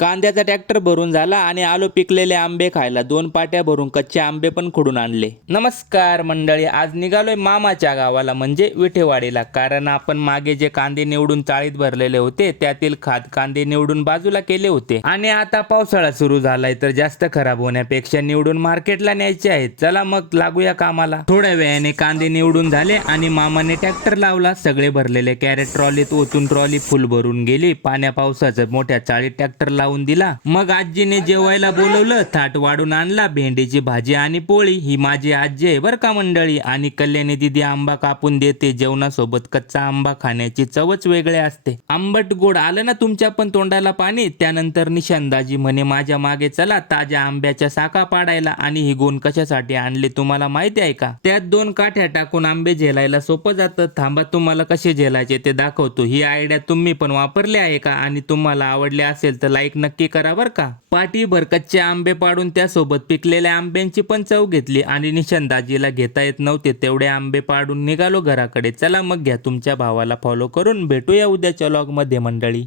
कांद्याचा ट्रॅक्टर भरून झाला आणि आलो पिकलेले आंबे खायला. दोन पाट्या भरून कच्चे आंबे पण खुडून आणले. नमस्कार मंडळी आज निघालोय मामाच्या गावाला म्हणजे विठेवाडीला. कारण आपण मागे जे कांदे निवडून चाळीत भरलेले होते त्यातील खाद कांदे निवडून बाजूला केले होते. आणि आता पावसाळा सुरू झालाय तर जास्त खराब होण्यापेक्षा निवडून मार्केटला न्यायचे आहेत. चला मग लागूया कामाला. थोड्या वेळाने कांदे निवडून झाले आणि मामाने ट्रॅक्टर लावला. सगळे भरलेले कॅरेट ट्रॉलीत ओतून ट्रॉली फुल भरून गेली. पाण्या पावसाचं मोठ्या चाळीत ट्रॅक्टर लावून दिला. मग आजीने जेवायला बोलवलं थाट वाढून आणला भेंडीची भाजी आणि पोळी. ही माझी आजी आहे बर का मंडळी? आणि कल्याणी दिदी आंबा कापून देते. जेवणासोबत कच्चा आंबा खाण्याची चवच वेगळे असते. आंबट गोड आलं ना तुमच्या पण तोंडाला पाणी? त्यानंतर निशांदाजी म्हणे माझ्या मागे चला ताज्या आंब्याच्या साखा पाडायला आणि ही गोण कशासाठी आणले तुम्हाला माहिती आहे का? त्यात दोन काठ्या टाकून आंबे झेलायला सोपं जातं. थांबा तुम्हाला कसे झेलायचे ते दाखवतो. ही आयडिया तुम्ही पण वापरली आहे का? आणि तुम्हाला आवडले असेल तर लाईक नक्की करा बरं का. पाठीभर कच्चे आंबे पाडून त्यासोबत पिकलेल्या आंब्यांची पण चव घेतली आणि निशांदाजीला घेता येत नव्हते तेवढे आंबे पाडून निघालो घराकडे. चला मग घ्या तुमच्या भावाला फॉलो करून भेटूया उद्याच्या लॉगमध्ये मंडळी.